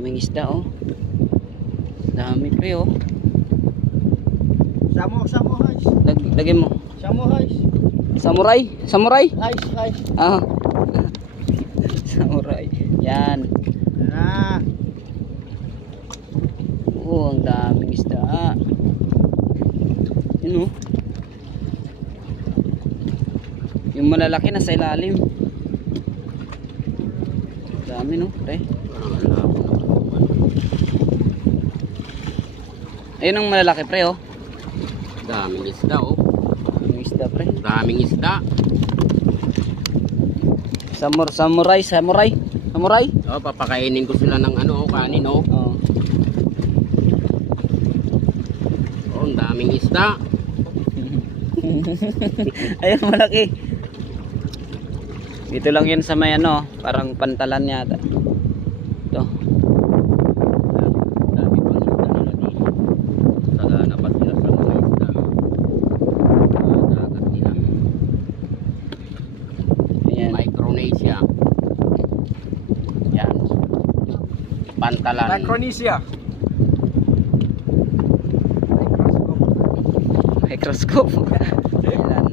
Daming isda oh. Dami pre oh. Samo guys. Lagay mo. Samo guys. Samurai. Guys. Ah. Samurai. Yan. Na. Oh, ang daming isda. Yun oh. Yung malalaki nasa ilalim. Dami no, pre. Ayun ang malalaki pre oh. Daming isda oh. Daming isda pre. Daming isda. Samurai. Oh, papakainin ko sila ng ano, kanin oh. Oh. Oh, ang daming isda. Ayun malaki. Dito lang yun sa may ano, parang pantalan yata. Ito. Dami pang isda na dito. Sagana pa sila sa mga isda. Dagat nila. Ayan. Micronesia. Yan. Pantalan. Micronesia. Microscope. Ayan.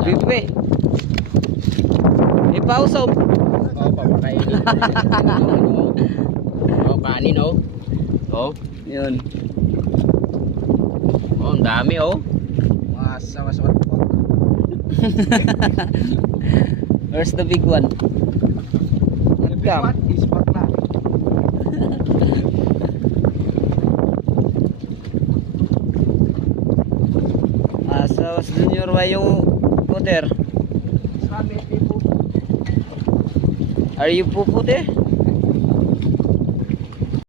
Bibi. Ipausaw. Oh, papakainin ko sila ng ano. Oh, kanin oh. Oh, Yun. oh, ang dami oh. Masama-sama po. Where's the big one? Welcome. Is bakla. So what's junior, why you go there? Sami people. Are you pupu there?